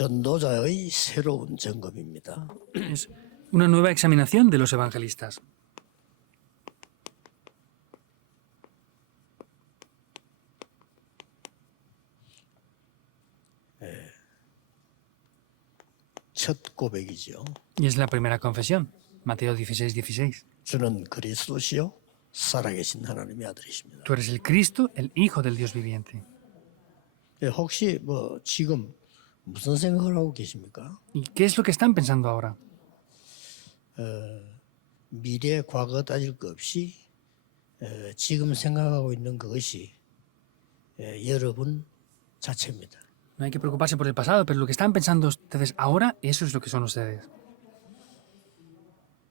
전도자의 새로운 점검입니다. Es una nueva examinación de los evangelistas. 첫 고백이죠. Y es la primera confesión, Mateo 16:16. 주는 그리스도시요 살아계신 하나님의 아들이십니다. Tú eres el Cristo, el Hijo del Dios viviente. 혹시 지금 무슨 생각을 하고 계십니까? ¿Y qué es lo que están pensando ahora? 미래, 과거 따질 것 없이 지금 생각하고 있는 그것이 여러분 자체입니다. No hay que preocuparse por el pasado, pero lo que están pensando ustedes ahora, eso es lo que son ustedes.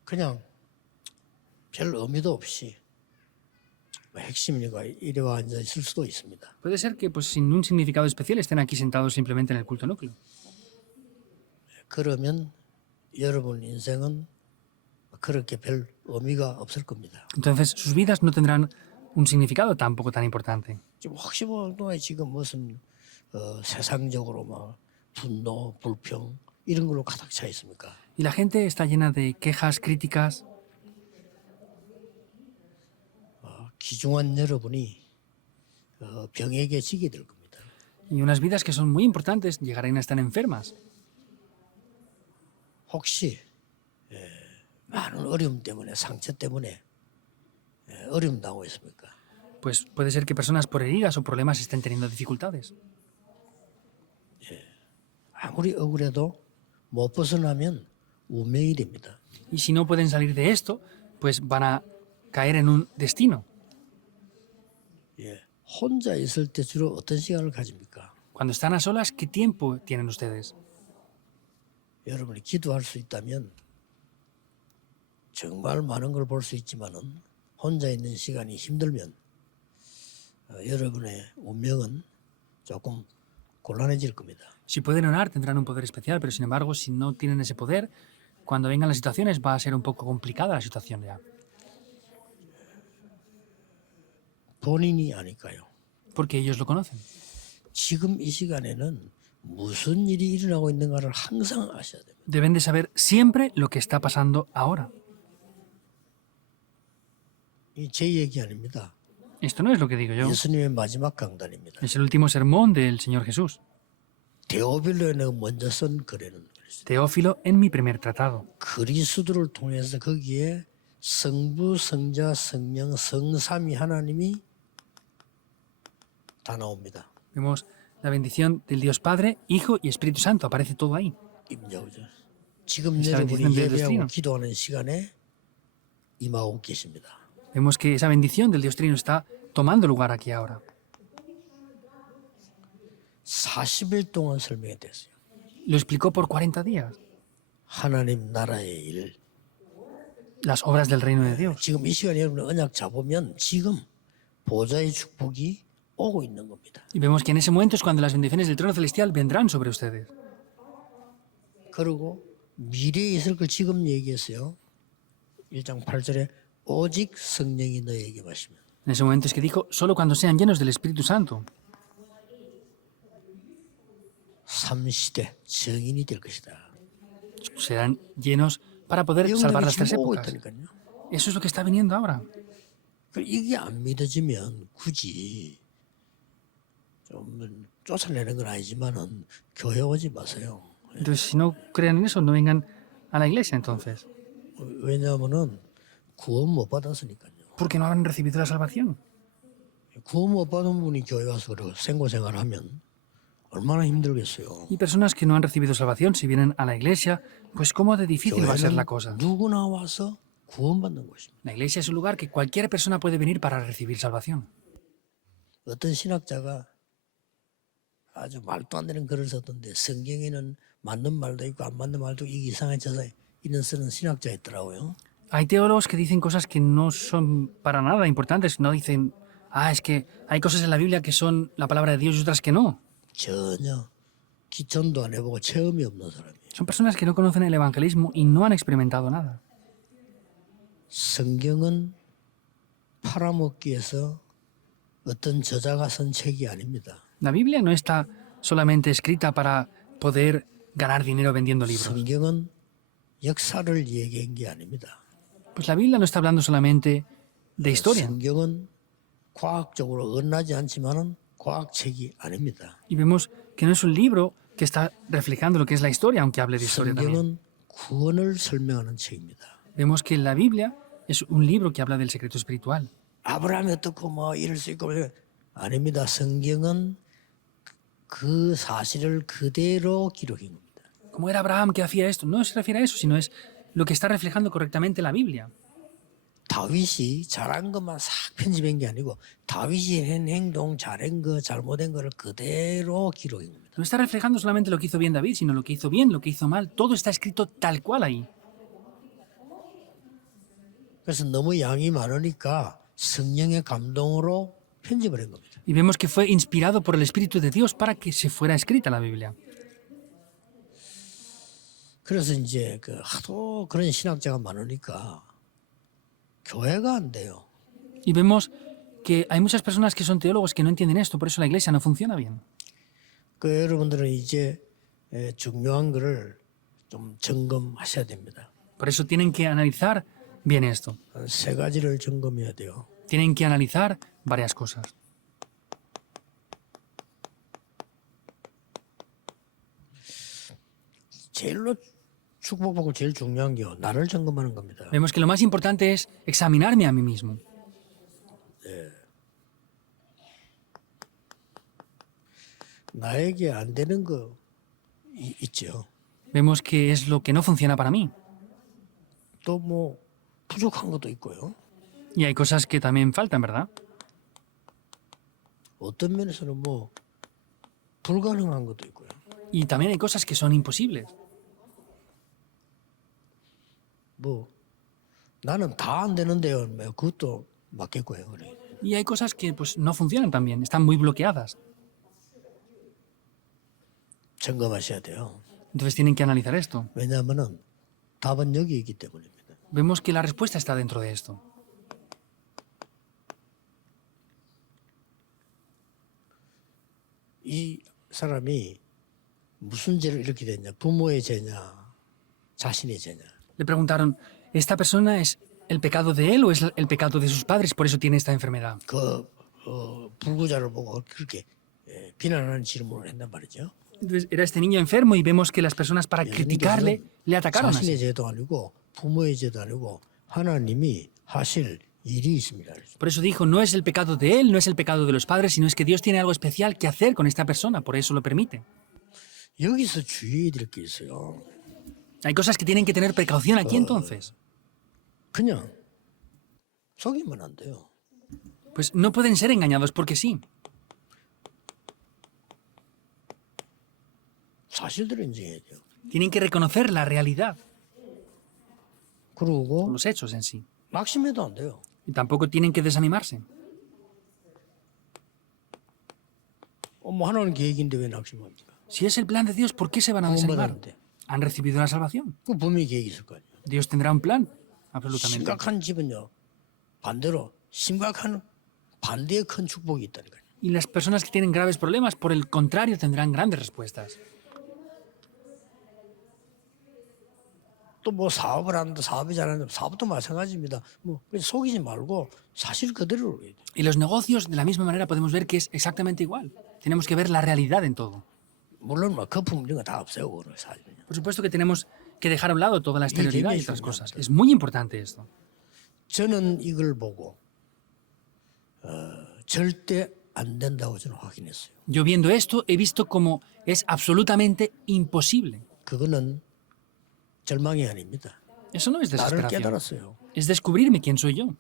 그냥 별 의미도 없이 핵심이가 이래 와 앉아 있을 수도 있습니다. Puede ser que pues, sin un significado especial estén aquí sentados simplemente en el culto núcleo. 그러면 여러분 인생은 그렇게 별 의미가 없을 겁니다. Entonces sus vidas no tendrán un significado tampoco tan importante. 지금 혹시 지금 무슨 세상적으로 막 분노, 불평 이런 걸로 가득 차 있습니까? Y la gente está llena de quejas, críticas. 귀중한 여러분이 병에게 지게 될 겁니다. Y unas vidas que son muy importantes llegarán a estar enfermas. 혹시 많은 어려움 때문에 상처 때문에 어려움 당하고 있습니까? Pues puede ser que personas por heridas o problemas estén teniendo dificultades. 아무리 억울해도 못 벗어나면 운명이 됩니다. Y si no pueden salir de esto, pues van a caer en un destino. 혼자 있을 때 주로 어떤 시간을 가집니까? Cuando están a solas, ¿qué tiempo tienen ustedes? 여러분이 기도할 수 있다면 정말 많은 걸 볼 수 있지만은 혼자 있는 시간이 힘들면 여러분의 운명은 조금 곤란해질 겁니다. Si pueden orar, tendrán un poder especial, pero sin embargo, si no tienen ese poder, cuando vengan las situaciones va a ser un poco complicada la situación ya. 본인이 아닐까요? Porque ellos lo conocen. 지금 이 시간에는 무슨 일이 일어나고 있는가를 항상 아셔야 됩니다. Deben de saber siempre lo que está pasando ahora. 이 제 얘기 아닙니다. Esto no es lo que digo yo. 예수님의 마지막 강단입니다. Es el último sermón del Señor Jesús. 데오빌로에 내가 먼저 쓴 글에는 Teófilo en mi primer tratado. 그리스도를 통해서 거기에 성부, 성자, 성령, 성삼위 하나님이 다 나옵니다. Vemos la bendición del Dios Padre, Hijo y Espíritu Santo. Aparece todo ahí. 임자오죠. 지금 esta 여러분이 bendición del 예배하고 destino. 기도하는 시간에 임하고 계십니다. Vemos que esa bendición del Dios Trino está tomando lugar aquí ahora. 40일 동안 설명이 됐어요. Lo explicó por 40 días. 하나님 나라의 일. Las obras del reino de Dios. 지금 이 시간에 여러분 언약 잡으면 지금 보좌의 축복이 오고 있는 겁니다. Y vemos que en ese momento es cuando las bendiciones del trono celestial vendrán sobre ustedes. 그리고 미래에 있을 걸 지금 얘기했어요. 1장 8절에 오직 성령이 너에게 마시면. En ese momento es que dijo, solo cuando sean llenos del Espíritu Santo, 3시대 정인이 될 것이다. serán llenos para poder salvar 영들이 las tres 지금 오고 épocas. 있다니까요. Eso es lo que está viniendo ahora. 이게 안 믿어지면 굳이 좀 쫓아내는 건 아니지만은 교회 오지 마세요. Entonces, si no creen en eso, no vengan a la iglesia entonces. 왜냐하면은 구원 못 받았으니까요. Porque no han recibido la salvación. 구원 못 받은 분이 교회 와서 그러고 생고생활하면 얼마나 힘들겠어요. Y personas que no han recibido salvación, si vienen a la iglesia, pues cómo de difícil va a ser la cosa. 누구나 와서 구원받는 곳입니다. La iglesia es un lugar que cualquier persona puede venir para recibir salvación. 어떤 신학자가 아주 말도 안 되는 글을 썼던데 성경에는 맞는 말도 있고 안 맞는 말도 이게 이상해져서 이런 쓰는 신학자 있더라고요. Hay teólogos que dicen cosas que no son para nada importantes. No dicen, es que hay cosas en la Biblia que son la palabra de Dios y otras que no. 전혀 기천도 안 해보고 체험이 없는 사람이에요. Son personas que no conocen el evangelismo y no han experimentado nada. 성경은 팔아먹기 위해서 어떤 저자가 쓴 책이 아닙니다. La Biblia no está solamente escrita para poder ganar dinero vendiendo libros. 성경은 역사를 얘기한 게 아닙니다. Pues la Biblia no está hablando solamente de historia. 성경은 과학적으로 언하지 않지만은 과학책이 아닙니다. Y vemos que no es un libro que está reflejando lo que es la historia, aunque hable de historia también. 성경은 구원을 설명하는 책입니다. Vemos que la Biblia es un libro que habla del secreto espiritual. 아브라함이 어떻고 뭐 이럴 수 있고 아닙니다. 성경은 그 사실을 그대로 기록한 겁니다. ¿Cómo era Abraham que hacía esto? No se refiere a eso, sino es lo que está reflejando correctamente la Biblia. 다윗이 잘한 것만 싹 편집한 게 아니고 다윗이 한 행동, 잘한 거, 잘못한 거를 그대로 기록한 겁니다. No está reflejando solamente lo que hizo bien David, sino lo que hizo bien, lo que hizo mal. Todo está escrito tal cual ahí. 그래서 너무 양이 많으니까 성령의 감동으로 편집을 한 겁니다. Y vemos que fue inspirado por el Espíritu de Dios para que se fuera escrita la Biblia. 그래서 이제 그 하도 그런 신학자가 많으니까 교회가 안 돼요. Y vemos que hay muchas personas que son teólogos que no entienden esto, por eso la iglesia no funciona bien. 그 여러분들은 이제 중요한 거를 좀 점검하셔야 됩니다. Por eso tienen que analizar bien esto. 한 세 가지를 점검해야 돼요. Tienen que analizar varias cosas. 제일로 축복받고 제일 중요한 게요. 나를 점검하는 겁니다. Vemos que lo más importante es examinarme a mí mismo. 나에게 안 되는 거 있죠. Vemos que es lo que no funciona para mí. 또 뭐 부족한 것도 있고요. Y hay cosas que también faltan, ¿verdad? 어떤 면에서는 뭐 불가능한 것도 있고요. Y también hay cosas que son imposibles. 뭐 나는 다 안 되는데요. 뭐 그것도 맞겠고요. 그래. Y hay cosas que pues no funcionan tan bien, están muy bloqueadas. 점검하셔야 돼요. Entonces tienen que analizar esto. 왜냐하면은 답은 여기 있기 때문입니다. Vemos que la respuesta está dentro de esto. 이 사람이 무슨 죄를 이렇게 됐냐? 부모의 죄냐? 자신의 죄냐? Le preguntaron, ¿esta persona es el pecado de él o es el pecado de sus padres? Por eso tiene esta enfermedad. 그 불구자를 보고 그렇게 비난하는 질문을 했단 말이죠. Entonces era este niño enfermo y vemos que las personas para 예, criticarle le atacaron 자신의 así. 죄도 아니고 부모의 죄도 아니고 하나님이 하실 일이 있습니다. Por eso dijo, no es el pecado de él, no es el pecado de los padres, sino es que Dios tiene algo especial que hacer con esta persona, por eso lo permite. 여기서 주의해야 될 게 있어요. Hay cosas que tienen que tener precaución aquí entonces. 그냥 속이면 안 돼요. Pues no pueden ser engañados porque sí. 사실대로 인정해야 돼요. Tienen que reconocer la realidad, 그리고 los hechos en sí. 낙심해도 안 돼요. Y tampoco tienen que desanimarse. 뭐 하나님 계획인데 왜 낙심합니까? Si es el plan de Dios, ¿por qué se van a 구원 desanimar? 받았는데 Han recibido la salvación. 그 분명히 계획이 있을 거 아니에요. Dios tendrá un plan, absolutamente. 심각한 집은요 반대로 심각한 반대의 큰 축복이 있다니까요. Y las personas que tienen graves problemas, por el contrario, tendrán grandes respuestas. 또 뭐 사업을 하는데 사업이 잘하는데 사업도 마찬가지입니다. 뭐 그래서 속이지 말고 사실 그대로 해야 돼요. Y los negocios, de la misma manera, podemos ver que es exactamente igual. Tenemos que ver la realidad en todo. 물론 뭐 거품 이런 거 다 없애고 그래 사실은요. Por supuesto que tenemos que dejar a un lado toda la exterioridad y otras cosas. Es muy importante esto. 저는 이걸 보고 절대 안 된다고 저는 확인했어요. Yo viendo esto, he visto como es absolutamente imposible. 그거는 절망이 아닙니다. Eso no es 나를 desesperación. 깨달았어요. Es descubrirme quién soy yo.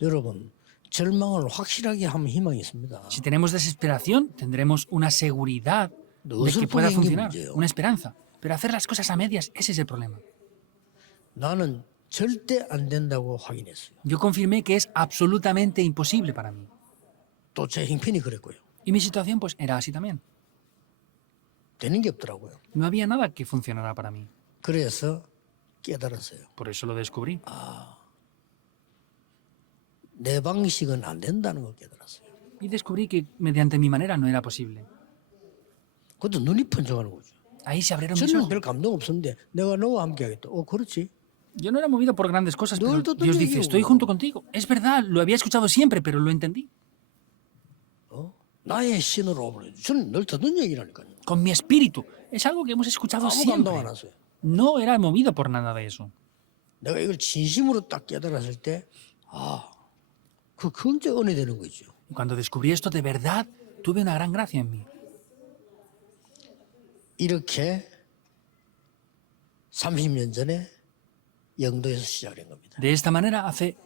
여러분 절망을 확실하게 하면 희망이 있습니다. Si tenemos desesperación, tendremos una seguridad de que pueda funcionar, una esperanza. Pero hacer las cosas a medias, ese es el problema. 나는 절대 안 된다고 확인했어요. Yo confirmé que es absolutamente imposible para mí. 또 제 형편이 그랬고요. Y mi situación pues era así también. 되는 게 없더라고요. No había nada que funcionara para mí. 그래서 깨달았어요. Por eso lo descubrí. 내 방식은 안 된다는 걸 깨달았어요. Y descubrí que mediante mi manera no era posible. 그것도 눈이 번쩍하는 거죠. Ahí se abrieron mis 저는 ojos. 별 감동 없었는데 내가 너와 함께 하겠다. 그렇지. Yo no era movido por grandes cosas, pero No, no, Dios no, dice, yo- estoy junto contigo. Es verdad, lo había escuchado siempre, pero lo entendí. 나의 신으로 저는 늘 듣는 얘기라니까요. Con mi espíritu. Es algo que hemos escuchado 아무 감동 siempre. 안 왔어요. No era movido por nada de eso. 내가 이걸 진심으로 딱 깨달았을 때, 그 굉장히 은혜 되는 거죠. Y cuando descubrí esto de verdad, tuve una gran gracia en mí. 이렇게 30년 전에 영도에서 시작된 겁니다. De esta manera, hace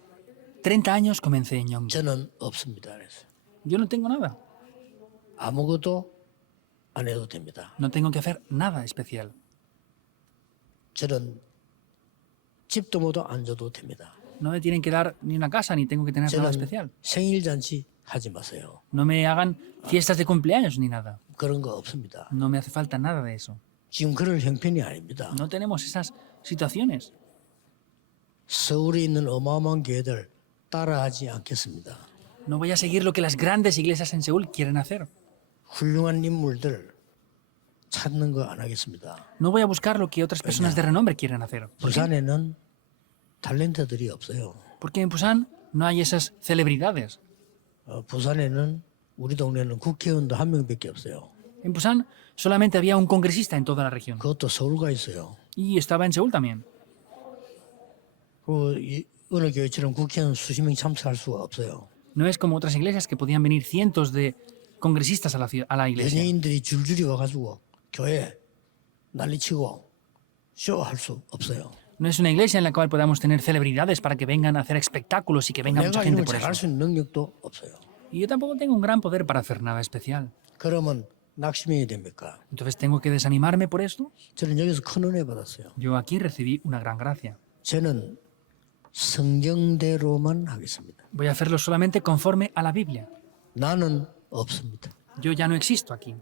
30 años comencé en Yonggi. 저는 없습니다. 그래서 Yo no tengo nada. 아무것도 안 해도 됩니다. No tengo que hacer nada especial. 저는 집도 모두 안 줘도 됩니다. No me tienen que dar ni una casa, ni tengo que tener nada 저는 especial. 생일 잔치 하지 마세요. No me hagan fiestas de cumpleaños ni nada. 그런 거 없습니다. No me hace falta nada de eso. 지금 그럴 형편이 아닙니다. No tenemos esas situaciones. 서울에 있는 어마어마한 교회들 따라하지 않겠습니다. No voy a seguir lo que las grandes iglesias en Seúl quieren hacer. 훌륭한 인물들 찾는 거 안 하겠습니다. No voy a buscar lo que otras personas de renombre quieren hacer. 부산에는 탤런트들이 없어요. Porque en Busan no hay esas celebridades. 부산에는 우리 동네는 국회의원도 한 명밖에 없어요. En Busan solamente había un congresista en toda la región. 그것도 서울가 있어요. Y estaba en Seúl también. 어느 교회처럼 국회의원 수십 명 참석할 수가 없어요. No es como otras iglesias que podían venir cientos de congresistas a la iglesia. 연예인들이 줄줄이 와가지고 교회 난리치고 쇼할 수 없어요. No es una iglesia en la cual podamos tener celebridades para que vengan a hacer espectáculos y que venga mucha 내가 gente 이런 por 걸 잘할 eso. 수 있는 능력도 없어요. Y yo tampoco tengo un gran poder para hacer nada especial. 그러면 낙심해야 됩니까? Entonces tengo que desanimarme por esto. 저는 여기서 큰 은혜 받았어요. Yo aquí recibí una gran gracia. 저는 성경대로만 하겠습니다. Voy a hacerlo solamente conforme a la Biblia. 나는 없습니다. Yo ya no existo aquí.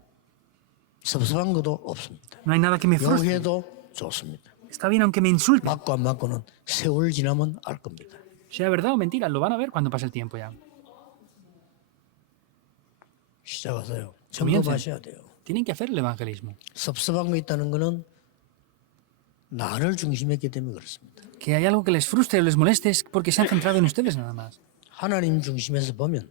섭섭한 것도 없습니다. No hay nada que me frustre. 욕해도 좋습니다. Está bien aunque me insulten. 맞고 안 맞고는 세월 지나면 알 겁니다. Sea verdad o mentira, lo van a ver cuando pase el tiempo ya. 시작하세요. Comiencen. 점검하셔야 돼요. Tienen que hacer el evangelismo. 섭섭한 거 있다는 거는 나를 중심했기 때문에 그렇습니다. Que hay algo que les frustre o les moleste es porque se han centrado en ustedes nada más. 하나님 중심에서 보면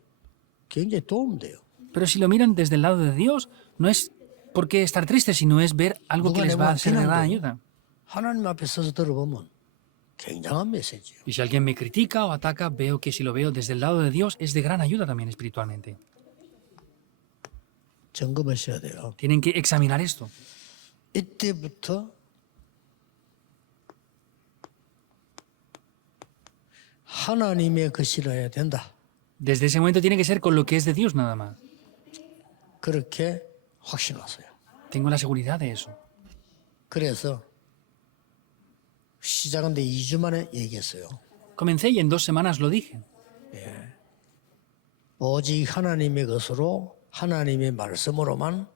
굉장히 도움돼요. Pero si lo miran desde el lado de Dios, no es por qué estar tristes, sino es ver algo que les va a ser de gran ayuda. 하나님 앞에 서서 들어보면 굉장한 메시지예요. Y si alguien me critica o ataca, veo que si lo veo desde el lado de Dios es de gran ayuda también espiritualmente. 점검하셔야 돼요. Tienen que examinar esto. 이때부터 하나님의 것이라 해야 된다. Desde ese momento tiene que ser con lo que es de Dios nada más. 그렇게 확신 왔어요. Tengo la seguridad de eso. 그래서 시작한데 2주 만에 얘기했어요. Comencé y en 2 semanas lo dije. 오직 하나님의 것으로 하나님의 말씀으로만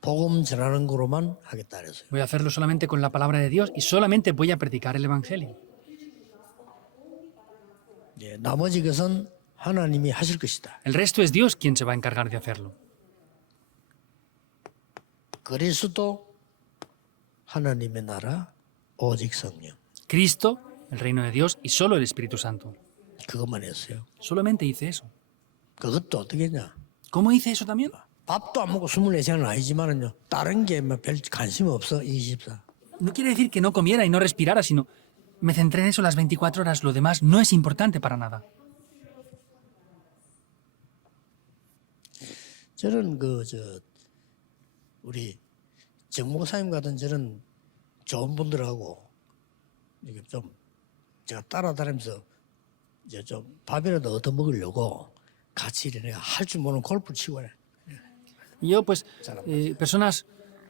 복음 전하는 거로만 하겠다 그랬어요. Voy a hacerlo solamente con la palabra de Dios y solamente voy a predicar el Evangelio. 나머지 것은 하나님이 하실 것이다. El resto es Dios quien se va a encargar de hacerlo. 그리스도 하나님의 나라 오직 성령 Cristo, el reino de Dios y solo el Espíritu Santo. 그것만 했어요. Solamente hice eso. 그것도 어떻게 했냐? ¿Cómo hice eso también? 밥도 안 먹고 24시간은 아니지만은요. 다른 게 별 관심 없어 24. No quiere decir que no comiera y no respirara, sino me centré en eso las 24 horas. Lo demás no es importante para nada. 저는 우리 정목사님 같은 저런 좋은 분들하고 이게 좀 제가 따라다니면서 이제 좀 밥이라도 얻어 먹으려고 같이 내가 할 줄 모르는 골프 치고 그래. Y yo, pues, personas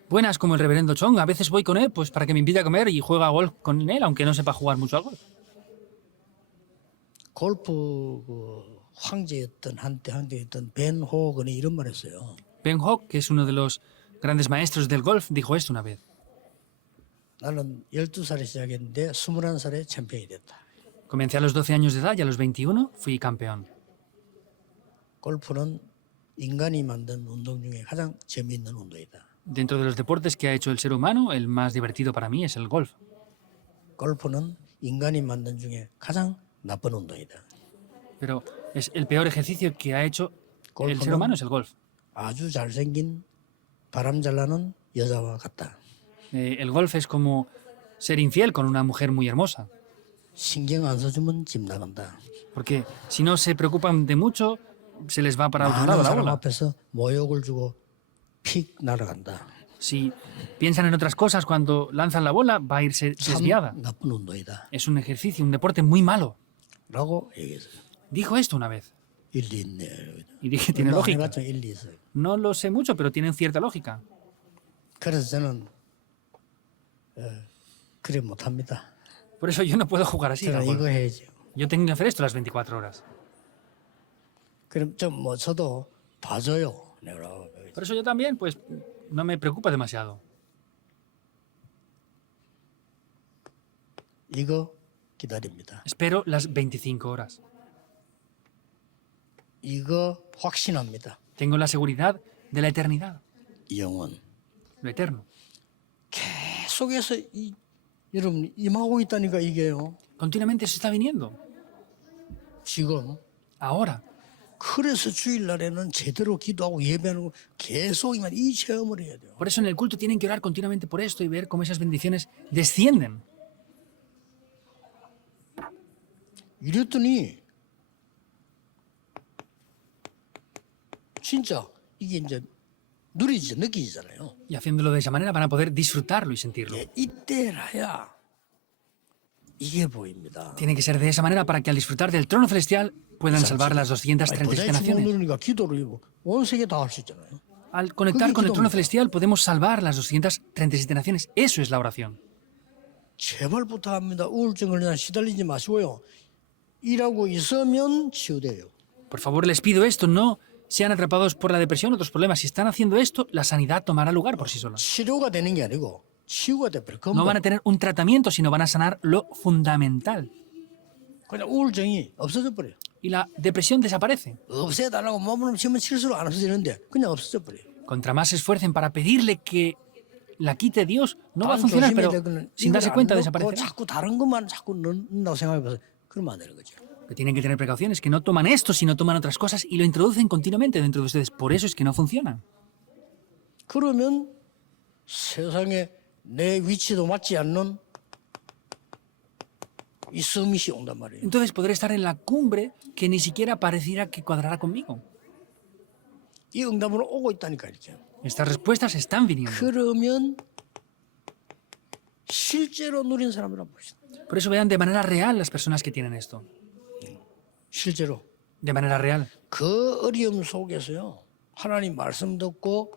buenas como el reverendo Chong, a veces voy con él pues para que me invite a comer y juega golf con él, aunque no sepa jugar mucho al golf. 골프 황제였던 한때였던 벤 호건이 이런 말 했어요. Ben Hock, que es uno de los grandes maestros del golf, dijo esto una vez. 나는 12살에 시작했는데 21살에 챔피언이 됐다. Comencé a los 12 años de edad y a los 21 fui campeón. 골프는 인간이 만든 운동 중에 가장 재미있는 운동이다. Dentro de los deportes que ha hecho el ser humano, el más divertido para mí es el golf. 골프는 인간이 만든 중에 가장 나쁜 운동이다. Pero es el peor ejercicio que ha hecho el ser 골프는 humano es el golf. 아주 잘생긴 바람 잘 나는 여자와 같다. El golf es como ser infiel con una mujer muy hermosa. 신경 안 써주면 집 나간다. Porque si no se preocupan de mucho, se les va para otro lado 많은 la 사람 bola. 앞에서 모욕을 주고 픽 날아간다. Si piensan en otras cosas cuando lanzan la bola, va a irse 참 desviada. 나쁜 운동이다. Es un ejercicio, un deporte muy malo. 라고 얘기했어요. Dijo esto una vez. 일리 있네. Y dije, tiene 안 lógica. 해봤지만 일리 있어요. No lo sé mucho, pero tiene cierta lógica. 그래서 저는 그래 못합니다. Por eso yo no puedo jugar así. al 저는 golf. 이거 해야죠. Yo tengo que hacer esto las 24 horas. 그럼 좀 뭐 저도 봐줘요. 내가 Por eso yo también, pues, no me preocupa demasiado. 이거 기다립니다. Espero las 25 horas. 이거 확신합니다. Tengo la seguridad de la eternidad, 영원. lo eterno. 계속해서 여러분 임하고 있다니까 이게요. Continuamente eso está viniendo. 지금 Ahora. 그래서 주일날에는 제대로 기도하고 예배하는 거 계속 이 체험을 해야 돼요. Por eso en el culto tienen que orar continuamente por esto y ver cómo esas bendiciones descienden. 이랬더니 진짜 이게 이제 느끼지잖아요. Y haciéndolo de esa manera van a poder disfrutarlo y sentirlo. 예, 이때라야 이게 보입니다. Tiene que ser de esa manera para que al disfrutar del trono celestial puedan salvar las 237 보좌의 주먹 naciones. 누르니까 기도를 온 세계 다 할 수 있잖아요. Al conectar con el trono celestial podemos salvar las 237 naciones. Eso es la oración. 제발 부탁합니다. 우울증을 그냥 시달리지 마시고요. 일하고 있으면 치유돼요. Por favor, les pido esto, no sean atrapados por la depresión o otros problemas. Si están haciendo esto, la sanidad tomará lugar por sí sola. 치료가 되는 게 아니고 치유가 돼버려. No van a tener un tratamiento, sino van a sanar lo fundamental. 그냥 우울증이 없어져 버려요. Y la depresión desaparece. 없애달라고 몸을 치면 칠수록 안 없어지는데 그냥 없어져 버려요. Contra más se esfuercen para pedirle que la quite Dios, no va a 단 funcionar, 조심해야 pero 되거든. sin darse 이걸 cuenta 안 넣고 desaparecerá. 자꾸 다른 것만 자꾸 넣는다고 생각해봐서 그러면 안 되는 거죠. Que tienen que tener precauciones, que no toman esto, sino toman otras cosas y lo introducen continuamente dentro de ustedes. Por eso es que no funcionan. 그러면 세상에 내 위치도 맞지 않는 이 서밋이 온단 말이에요. Entonces podré estar en la cumbre que ni siquiera pareciera que cuadrará conmigo. 이 응답으로 오고 있다니까 이렇게. Estas respuestas están viniendo. 그러면 실제로 누린 사람이란 봅시다. Por eso vean de manera real las personas que tienen esto. 실제로 De manera real. 그 어려움 속에서요. 하나님 말씀 듣고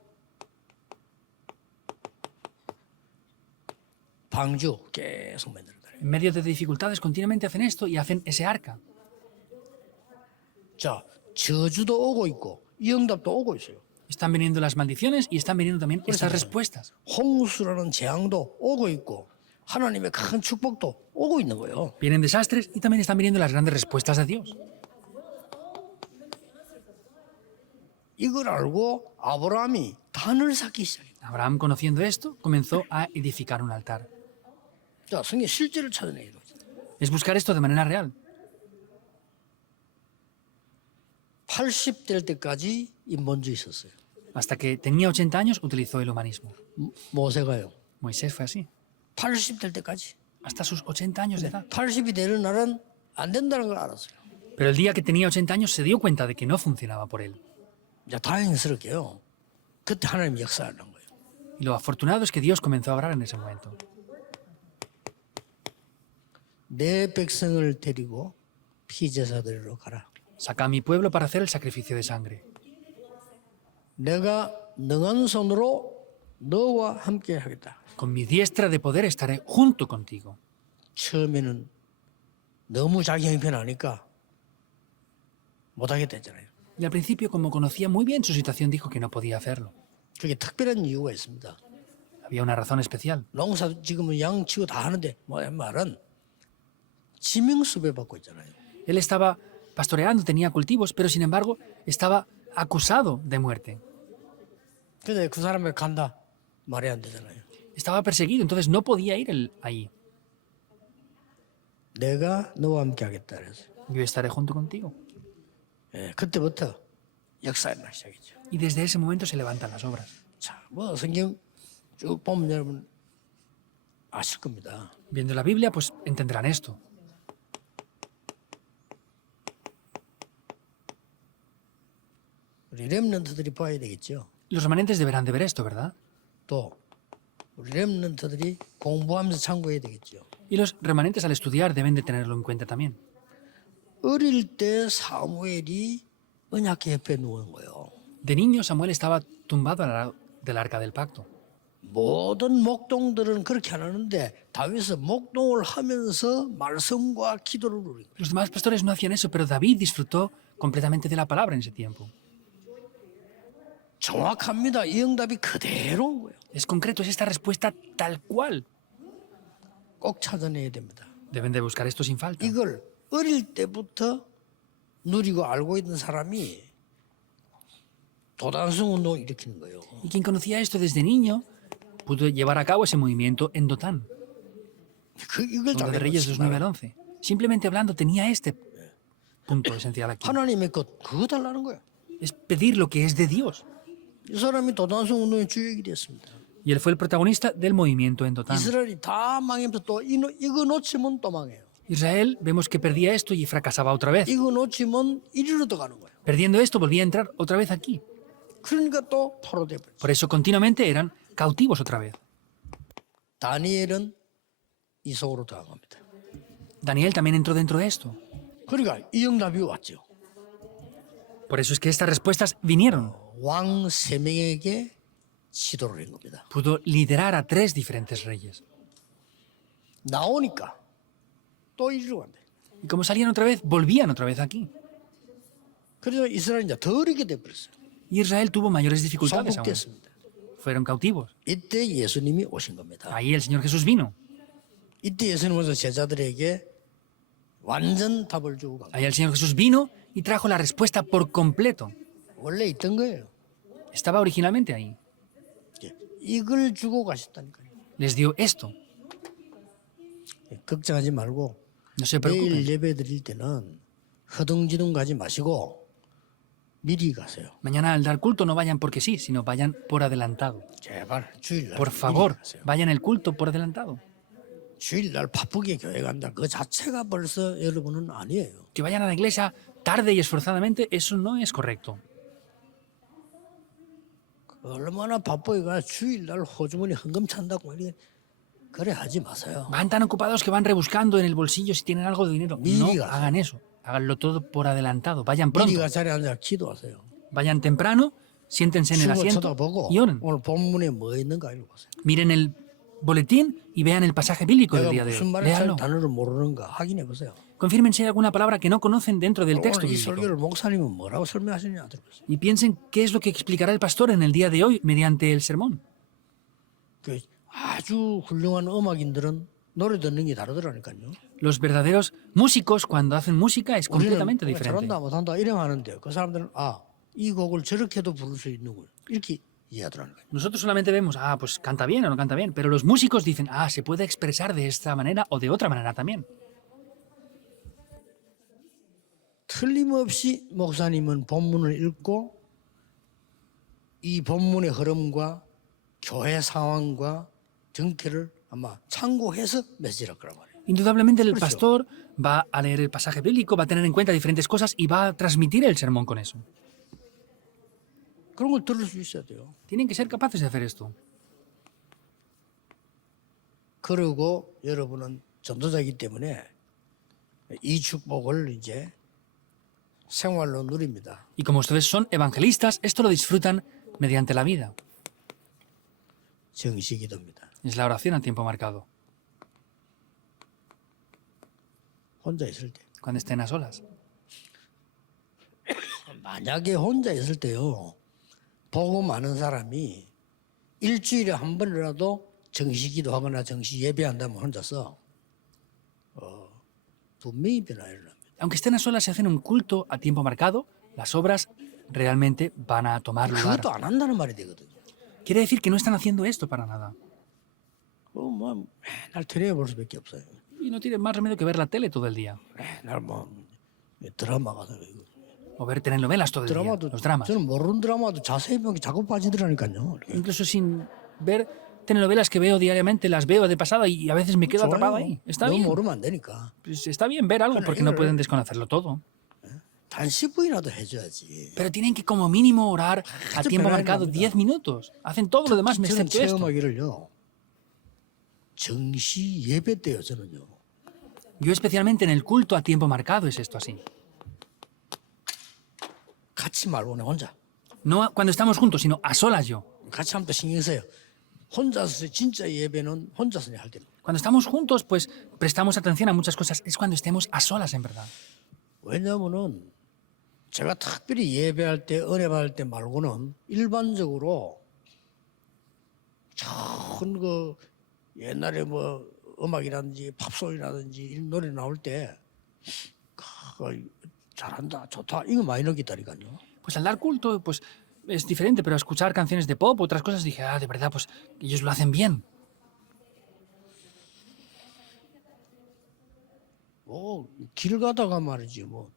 방주 계속 만들어요. En medio de dificultades continuamente hacen esto y hacen ese arca. 자, 저주도 오고 있고 이 응답도 오고 있어요. Están viniendo las maldiciones y están viniendo también estas respuestas. 홍수라는 재앙도 오고 있고 하나님의 큰 축복도 오고 있는 거예요. Vienen desastres y también están viniendo las grandes respuestas de Dios. 이걸 알고 아브라함이 단을 쌓기 시작해요. Abraham, conociendo esto, comenzó a edificar un altar. 자, 성경 실제를 찾아내요. Es buscar esto de manera real. 80 될 때까지 인본주의 있었어요. Hasta que tenía 80 años utilizó el humanismo. 모세가요. Moisés fue así. 80 될 때까지. Hasta sus 80 años de edad. 80이 되는 날은 안 된다는 걸 알았어요. Pero el día que tenía 80 años se dio cuenta de que no funcionaba por él. 이제 다행스럽게요. 그때 하나님 역사하는 거예요. Y lo afortunado es que Dios comenzó a obrar en ese momento. 내 백성을 데리고 피제사들로 가라. Saca a mi pueblo para hacer el sacrificio de sangre. 내가 능한 손으로 너와 함께 하겠다. Con mi diestra de poder estaré junto contigo. 처음에는 너무 자기 형편하니까 못하겠다 했잖아요. Y al principio, como conocía muy bien su situación, dijo que no podía hacerlo. 그게 특별한 이유가 있습니다. Había una razón especial. 농사 지금은 양 치고 다 하는데 말은 지명수배 받고 있잖아요. Él estaba pastoreando, tenía cultivos, pero sin embargo estaba acusado de muerte. 근데 그 사람을 간다. 말이 안 되잖아요. Estaba perseguido, entonces no podía ir ahí. 내가 너와 함께 하겠다 그래서. Yo estaré junto contigo. 예, 그때부터 역사의 날 시작이죠. Y desde ese momento se levantan las obras. 자, 뭐 성경 쭉 보면 여러분 아실 겁니다. Viendo la Biblia, pues entenderán esto. 우리 렘넌트들이 봐야 되겠죠. Los remanentes deberán de ver esto, ¿verdad? 또 우리 렘넌트들이 공부하면서 참고해야 되겠죠. Y los remanentes al estudiar deben de tenerlo en cuenta también. 어릴 때 사무엘이 언약궤 옆에 누운 거예요. De niño, Samuel estaba tumbado al lado del arca del pacto. 모든 목동들은 그렇게 안 하는데 다윗은 목동을 하면서 말씀과 기도를 누린 거예요. Los demás pastores no hacían eso, pero David disfrutó completamente de la palabra en ese tiempo. 정확합니다. 이 응답이 그대로 온 거예요. Es concreto, es esta respuesta tal cual. 꼭 찾아내야 됩니다. Deben de buscar esto sin falta. 이걸 어릴 때부터 누리고 알고 있는 사람이 도단성 운동을 일으키는 거예요. Y quien conocía esto desde niño pudo llevar a cabo ese movimiento en Dotán, 이걸 Segunda de Reyes 2:9 al 11. Simplemente hablando, tenía este punto esencial aquí. 하나님의 것 그거 달라는 거예요. Es pedir lo que es de Dios. 이 사람이 도단성 운동의 주역이 됐습니다. Y él fue el protagonista del movimiento en Dotán. 이스라엘이 다 망하면서 또 이거 놓치면 또 망해요. Israel, vemos que perdía esto y fracasaba otra vez. 이거 놓치면 이리로 또 가는 거예요. Perdiendo esto, volvía a entrar otra vez aquí. 그러니까 또 포로돼 버렸어요. Por eso continuamente eran cautivos otra vez. 다니엘은 이 속으로 들어갑니다. Daniel también entró dentro de esto. 그러니까 이 응답이 왔죠. Por eso es que estas respuestas vinieron. 왕 세 명에게 지도를 한 겁니다. Pudo liderar a 3 diferentes reyes. 나오니까 또 이리로 간대. Y como salían otra vez, volvían otra vez aquí. 그래서 이스라엘이 이제 더 어리게 돼버렸어요. Y Israel tuvo mayores dificultades aún. 소국됐습니다. Fueron cautivos. 이때 예수님이 오신 겁니다. Ahí el Señor Jesús vino. 이때 예수님 오셔서 제자들에게 완전 답을 주고 간 거예요. Ahí el Señor Jesús vino y trajo la respuesta por completo. 원래 있던 거예요. Estaba originalmente ahí. 이걸 주고 가셨다니까요. Les dio esto. 걱정하지 말고 No se preocupen. 내일 예배 드릴 때는 허둥지둥 가지 마시고 미리 가세요. Mañana al dar culto no vayan porque sí, sino vayan por adelantado. 제발 주일날 Por 미리 favor, 가세요. vayan el culto por adelantado. 주일날 바쁘게 교회 간다. 그 자체가 벌써 여러분은 아니에요. Que vayan a la iglesia tarde y esforzadamente, eso no es correcto. 얼마나 바쁘게 가 주일날 호주머니 헌금 찬다고 이렇게 그래 하지 마세요. Van tan ocupados que van rebuscando en el bolsillo si tienen algo de dinero. No Midigas. hagan eso. Háganlo todo por adelantado. Vayan 미리 pronto. 가 자리에 앉아 기도하세요. Vayan temprano, siéntense en el 주보 asiento 쳐다보고 y oren. 오늘 본문에 뭐 있는가 읽어보세요. Miren el boletín y vean el pasaje bíblico del 내가 día de 무슨 hoy. 말을 잘 Léanlo. 단어를 모르는가 확인해 보세요. Confirmen si hay alguna palabra que no conocen dentro del texto 오늘 이 bíblico. 설교를 목사님은 뭐라고 설명하시느냐 들어보세요. Y piensen qué es lo que explicará el pastor en el día de hoy mediante el sermón. 그 아주 훌륭한 음악인들은 노래 듣는 게 다르더라니까요. Los verdaderos músicos, cuando hacen música, es completamente 우리는 diferente. 잘한다 못한다 이래 하는데 그 사람들은 이 곡을 저렇게도 부를 수 있는 걸 이렇게 이해하더라니까요. Nosotros solamente vemos, pues canta bien o no canta bien, pero los músicos dicen, se puede expresar de esta manera o de otra manera también. 틀림없이 목사님은 본문을 읽고 이 본문의 흐름과 교회 상황과 정체를 아마 참고해서 메시지를 거란 말이에요. Indudablemente el Precio. pastor va a leer el pasaje bíblico, va a tener en cuenta diferentes cosas y va a transmitir el sermón con eso. 그런 걸 들을 수 있어야 돼요. Tienen que ser capaces de hacer esto. 그리고 여러분은 전도자이기 때문에 이 축복을 이제 생활로 누립니다. Y como ustedes son evangelistas, esto lo disfrutan mediante la vida. 정식이됩니다. Es la oración a tiempo marcado, 혼자 있을 때. cuando estén a solas. 만약에 혼자 있을 때요. 보고 많은 사람이 일주일에 한 번이라도 정식기도 하거나 정식 예배한다면 혼자서 2명이 변화 일어납니다. Aunque estén a solas, si hacen un culto a tiempo marcado, las obras realmente van a tomar lugar. 그것도 안 한다는 말이 되거든요. quiere decir que no están haciendo esto para nada. 뭐 맨날 television 볼 수밖에 없어요. Y no tienen más remedio que ver la tele todo el día. 맨날 뭐 드라마가 이거. O ver telenovelas todo el día. 드라마도 Los dramas. 저는 모르는 드라마도 자세히 보면 자꾸 빠지더라니까요. Incluso sin ver telenovelas que veo diariamente, las veo de pasada y a veces me quedo atrapado ahí. Está 너무 bien. 모르면 안 되니까. Pues está bien ver algo porque no pueden desconocerlo todo. 단 10분이라도 해줘야지. Pero tienen que como mínimo orar a Esto tiempo penal, marcado ¿no? 10 minutos. Hacen todo lo demás 저는 excepto esto. 체험하기를요. 정시 예배 때요 저는요. Yo especialmente en el culto a tiempo marcado es esto así. 같이 말고 그냥 혼자. No cuando estamos juntos, sino a solas yo. 같이 하면 또 신경 써요. 혼자서 진짜 예배는 혼자서 할 때는. Cuando estamos juntos, pues prestamos atención a muchas cosas. Es cuando estemos a solas en verdad. 왜냐하면은 제가 특별히 예배할 때 은혜 받을 때 말고는 일반적으로 전 그 옛날에 뭐 음악이라든지 팝송이라든지 이런 노래 나올 때 잘한다 좋다 이거 많이 느꼈다니까요. Pues al dar culto, pues es diferente, pero escuchar canciones de pop, otras cosas, dije, de verdad, pues ellos lo hacen bien. 뭐 길 가다가 말이지 뭐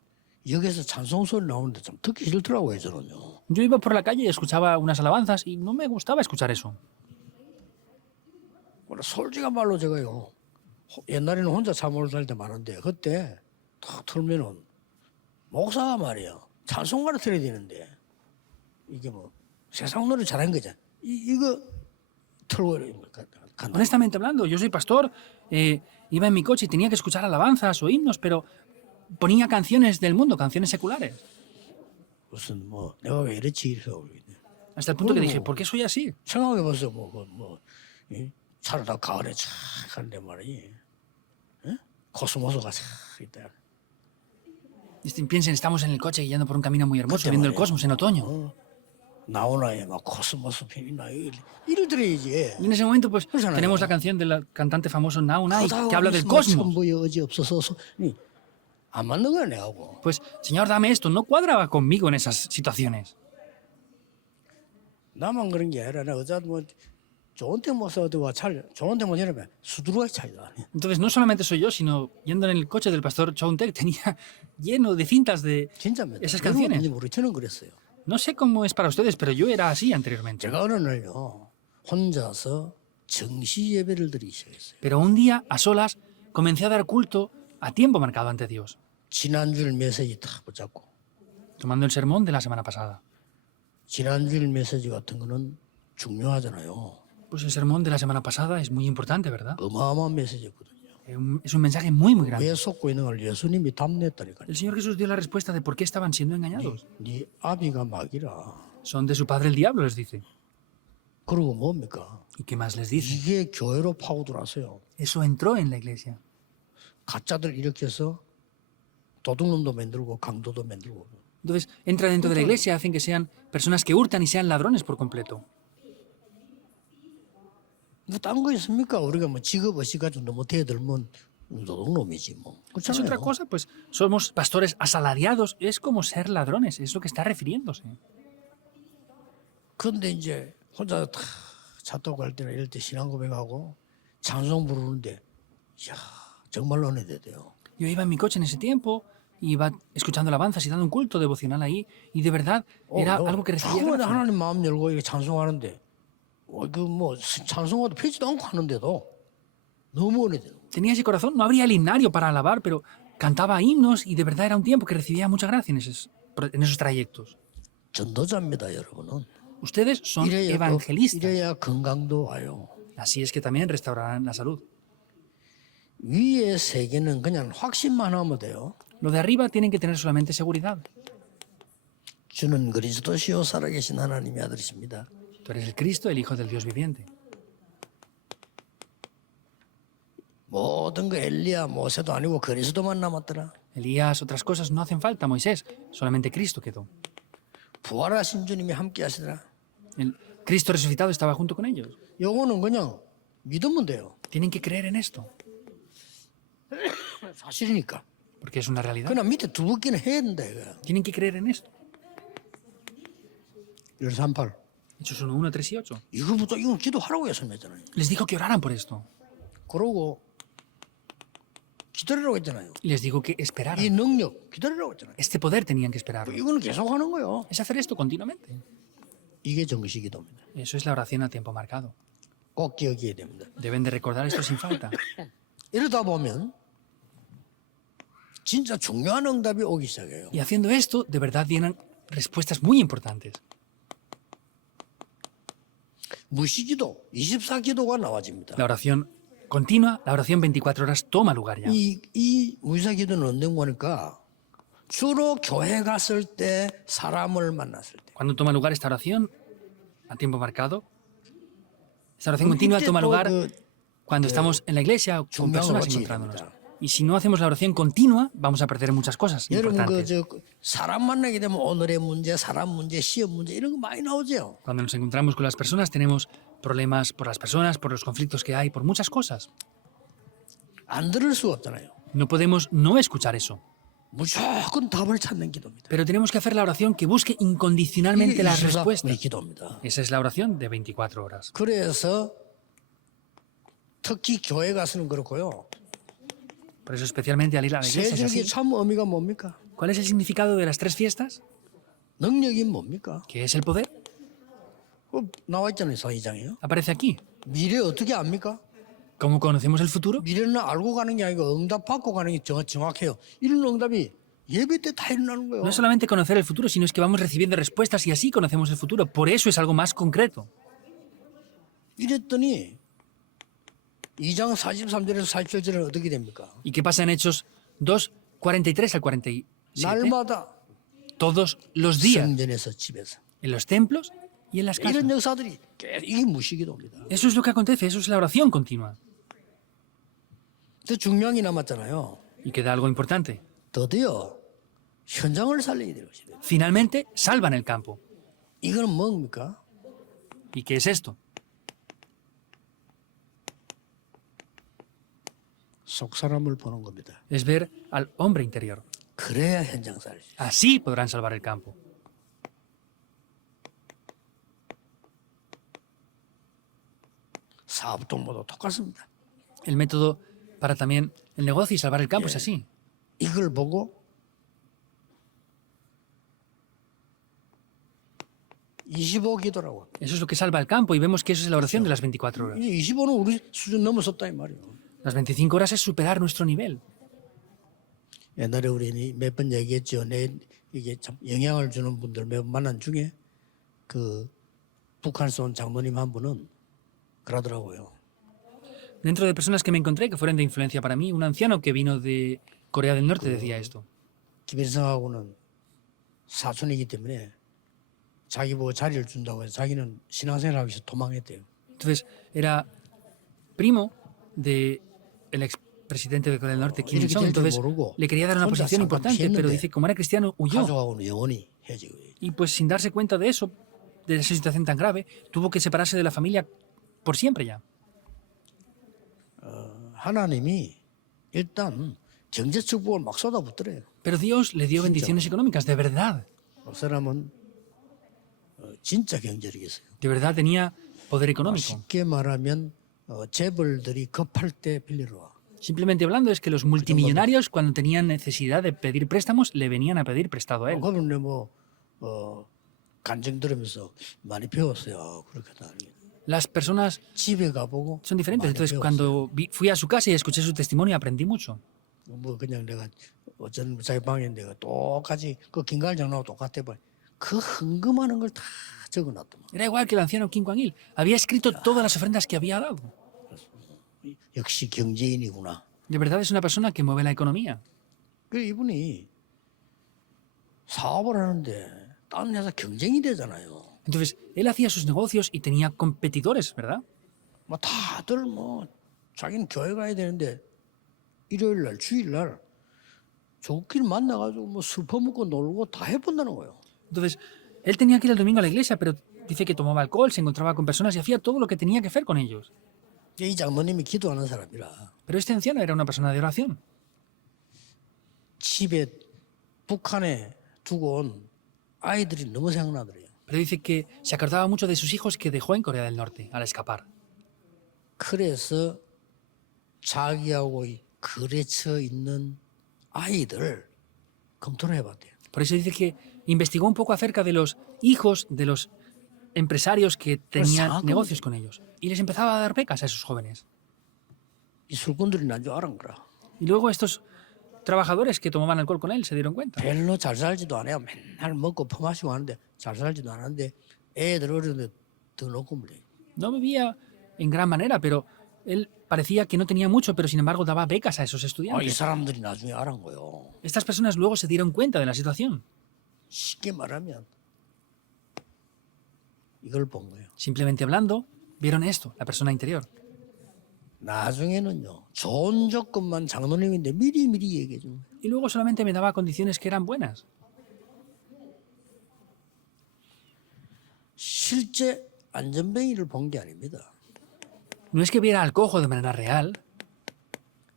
여기서 찬송 소리 나오는데 좀 듣기 싫더라고요 저는요. Yo iba por la calle y escuchaba unas alabanzas y no me gustaba escuchar eso. 원래 솔직한 말로 제가요. 옛날에는 혼자 참모를 살 때 많은데 그때 탁 틀면은 목사가 말이야 찬송가를 틀어야 되는데 이게 뭐 세상 노래 잘한 거잖아. 이거 틀고 간다. Honestamente hablando, yo soy pastor, iba en mi coche y tenía que escuchar alabanzas o himnos, pero ponía canciones del mundo, canciones seculares. 무슨 뭐 내가 왜 이렇지 이래서 Hasta el punto que dije, ¿por qué soy así? 생각해봤어 차로다 가을에 착 하는데 말이지 코스모스가 착 있다. Piensen, estamos en el coche yendo por un camino muy hermoso, viendo el cosmos en otoño. 나오나에 막 코스모스 피나 이를 들어야지. Y en ese momento, pues, Pues, tenemos la canción del cantante famoso Now Night, que habla del cosmos. 천부의 의지 없어서 안 맞는 거야 내하고. Pues, Señor, dame esto. No cuadraba conmigo en esas situaciones. 나만 그런 게 아니라 내가 어제 뭐 좋은 데 못 써도 좋은 데 못 이러면 수두룩하게 차이다. Entonces, no solamente soy yo, sino yendo en el coche del pastor John Tech, tenía lleno de cintas de 진짜입니다. esas canciones. 우리 저는 그랬어요. No sé cómo es para ustedes, pero yo era así anteriormente. 제가 어느 날요 혼자서 정시 예배를 드리기 시작했어요. Pero un día, a solas, comencé a dar culto a tiempo marcado ante Dios, 지난주일 메시지 딱 붙잡고 tomando el sermón de la semana pasada. 지난주일 메시지 같은 거는 중요하잖아요. Pues el sermón de la semana pasada es muy importante, ¿verdad? 어마어마한 메시지거든요. Es un mensaje muy, muy grande. 왜 속고 있는 걸 예수님이 답냈다니까요. El Señor Jesús dio la respuesta de por qué estaban siendo engañados. 네 아비가 막이라. Son de su padre el diablo, les dice. 그리고 뭡니까? ¿Y qué más les dice? 이게 교회로 파고들어왔어요. Eso entró en la iglesia. 가짜들 일으켜서 도둑놈도 만들고 강도도 만들고. Entonces, entra dentro de la iglesia, hacen que sean personas que hurtan y sean ladrones por completo. 뭐딴거 있습니까? 우리가 뭐 직업 의식 가지고 너무 대들면 도둑놈이지 뭐. Es otra 그렇잖아요. cosa, pues somos pastores asalariados. Es como ser ladrones, es lo que está refiriéndose. 그런데 이제 혼자 차 타고 갈 때나 이럴 때 신앙 고백하고 찬송 부르는데 이야 정말로 은혜돼요. Yo iba en mi coche en ese tiempo, iba escuchando alabanzas y dando un culto devocional ahí, y de verdad era algo que recibía 처음에 gracia. 하나님 마음 열고 이게 찬송하는데 그뭐 찬송가도 펴지도 않고 하는데도 너무 은혜돼요. Tenía ese corazón, no habría el himnario para alabar, pero cantaba himnos y de verdad era un tiempo que recibía mucha gracia en esos trayectos. 전도자입니다, 여러분은. Ustedes son evangelistas. 이래야 건강도 와요. Así es que también restaurarán la salud. 위의 세계는 그냥 확신만 하면 돼요. Lo de arriba tienen que tener solamente seguridad. 주는 그리스도시요 살아계신 하나님의 아들이십니다. Tú eres el Cristo, el Hijo del Dios viviente. 모든 거 엘리야 모세도 아니고 그리스도만 남았더라. Elías, otras cosas no hacen falta. Moisés, solamente Cristo quedó. 부활하신 주님이 함께 하시더라. El Cristo resucitado estaba junto con ellos. 요거는 그냥 믿으면 돼요. Tienen que creer en esto, 사실이니까. porque es una realidad. 그냥 밑에 두렵기는 해야 된다 이거야. Tienen que creer en esto. 138. Hechos 1, 1, 3 y 8. 이거부터 이건 기도하라고 설명했잖아요. Les dijo que oraran por esto. 그러고 기다리라고 했잖아요. Y les dijo que 이 esperaran. 능력 기다리라고 했잖아요. Este poder tenían que esperarlo. 이거는 계속 하는 거예요. Es hacer esto continuamente. 이게 정시기도입니다. Eso es la oración a tiempo marcado. 꼭 기억해야 됩니다. Deben de recordar esto sin falta. 이러다 보면 진짜 중요한 응답이 오기 시작해요. Y haciendo esto, de verdad vienen respuestas muy importantes. 무시기도 24기도가 나와집니다. La oración continua, la oración 24 horas toma lugar ya. 이 무시기도는 언제 보니까 주로 교회 갔을 때 사람을 만났을 때 Cuando toma lugar esta oración a tiempo marcado, esta oración continua toma lugar cuando estamos en la iglesia o con personas encontrándonos. Y si no hacemos la oración continua, vamos a perder muchas cosas 여러분 importantes. 사람 만나게 되면 오늘의 문제, 사람 문제, 시험 문제 이런 거 많이 나오죠. Cuando nos encontramos con las personas, tenemos problemas por las personas, por los conflictos que hay, por muchas cosas. 안 들을 수 없잖아요. No podemos no escuchar eso. 무조건 답을 찾는 기도입니다. Pero tenemos que hacer la oración que busque incondicionalmente las 의 respuestas. 기도입니다. Esa es la oración de 24 horas. 그래서 특히 교회 가서는 그렇고요. Por eso especialmente al ir a la iglesia es 세절기 así. 참 의미가 뭡니까? ¿Cuál es el significado de las 3 fiestas? 능력이 뭡니까? ¿Qué es el poder? 나와 있잖아요, 사이장이요. Aparece aquí. 미래 어떻게 압니까? ¿Cómo conocemos el futuro? 미래는 알고 가는 게 아니고 응답 받고 가는 게 정확해요. 이런 응답이 예배 때 다 일어나는 거예요. No es solamente conocer el futuro, sino es que vamos recibiendo respuestas y así conocemos el futuro. Por eso es algo más concreto. 이랬더니 2장 43절에서 47절은 어떻게 됩니까? ¿Y qué pasa en Hechos 2, 43 al 47? 날마다 Todos los días, 성전에서 집에서 en los templos y en las casas. 이런 역사들이 이게 무시기도입니다. Eso es lo que acontece, eso es la oración continua. 더 중요한 게 남았잖아요. Y queda algo importante. 드디어 현장을 살리게 될 것이다. Finalmente, salvan el campo. 이거는 뭡니까? ¿Y qué es esto? 속 사람을 보는 겁니다. Es ver al hombre interior. 그래야 현장 살리죠. Así podrán salvar el campo. 사업 동모도 똑같습니다. El método para también el negocio y salvar el campo es así. 이걸 보고 25기도라고. Eso es lo que salva el campo y vemos que eso es la oración de las 24 horas. 25는 우리 수준 넘어섰다 이 말이에요. Las 25 horas es superar nuestro nivel. 옛날에 우리 몇 번 얘기했죠. 이게 참 영향을 주는 분들 몇 번 만난 중에 그 북한에서 온 장로님 한 분은 그러더라고요. Dentro de personas que me encontré que fueron de influencia para mí, un anciano que vino de Corea del Norte decía esto. 김일성하고는 사촌이기 때문에 자기 보고 자리를 준다고 해서 자기는 신앙생활 하기 위해서 도망했대요. Entonces, era primo del expresidente de Corea del Norte, Kim 이렇게 Il-sung. 될 줄 Entonces, 모르고 le quería dar una 혼자 posición 잠깐 importante, pero 피했는데 dice, como era cristiano, huyó. 가족하고는 영원히 헤어지고. Y pues sin darse cuenta de eso, de esa situación tan grave, tuvo que separarse de la familia por siempre ya. 하나님이 일단 경제 축복을 막 쏟아붓더래요. Pero Dios le dio bendiciones económicas, de verdad. 그 사람은 진짜 경제력이었어요. De verdad tenía poder económico. 쉽게 말하면 재벌들이 급할 때 빌리러 와. Simplemente hablando es que los multimillonarios cuando tenían necesidad de pedir préstamos le venían a pedir prestado a él. 그러면 뭐 간증 들으면서 많이 배웠어요. 그렇게 다니. Las personas 집에 가보고 son diferentes. 많이 Entonces 배웠어요. cuando fui a su casa y escuché su testimonio aprendí mucho. 뭐 그냥 내가 어쩐 자기 방에 내가 똑같이 그 김갈장하고 똑같아 봐. 그 헌금하는 걸 다 적어놨더만. Era igual que el anciano Kim Kwang-il. Había escrito todas las ofrendas que había dado. 역시 경제인이구나. De verdad es una persona que mueve la economía. 그 이분이 사업을 하는데 다른 회사 경쟁이 되잖아요. Entonces él hacía sus negocios y tenía competidores, ¿verdad? 뭐 다들 자기는 교회 가야 되는데 일요일 날 주일 날 좋길 만나가지고 뭐 술 퍼먹고 놀고 다 해본다는 거예요. Entonces él tenía que ir el domingo a la iglesia, pero dice que tomaba alcohol, se encontraba con personas y hacía todo lo que tenía que hacer con ellos. 이 장모님이 기도하는 사람이라 Pero este anciano era una persona de oración. 집에 북한에 두고 온 아이들이 너무 생각나더래요. Pero dice que se acordaba mucho de sus hijos que dejó en Corea del Norte al escapar. 그래서 자기하고 거래처 있는 아이들 검토를 해봤대요. Por eso dice que investigó un poco acerca de los hijos de los empresarios que tenían saco. negocios con ellos. Y les empezaba a dar becas a esos jóvenes. 이 술꾼들이 난 줄 알은 거라. Y luego estos trabajadores que tomaban alcohol con él se dieron cuenta. 별로 잘 살지도 않아요. 맨날 먹고 퍼마시고 하는데 잘 살지도 않았는데 애들 어렸는데 더 놓고 물려. No vivía en gran manera, pero él parecía que no tenía mucho, pero sin embargo daba becas a esos 이 estudiantes. 사람들이 나중에 알은 거요. Estas personas luego se dieron cuenta de la situación. 쉽게 말하면 이걸 본 거예요. Simplemente hablando, vieron esto, la persona interior. 나중에는요. 좋은 조건만 장로님인데 미리미리 얘기해 주는 거예요. Y luego solamente me daba condiciones que eran buenas. 실제 안전뱅이를 본 게 아닙니다. No es que viera al cojo de manera real,